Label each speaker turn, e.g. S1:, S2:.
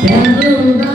S1: Quando yeah. um yeah.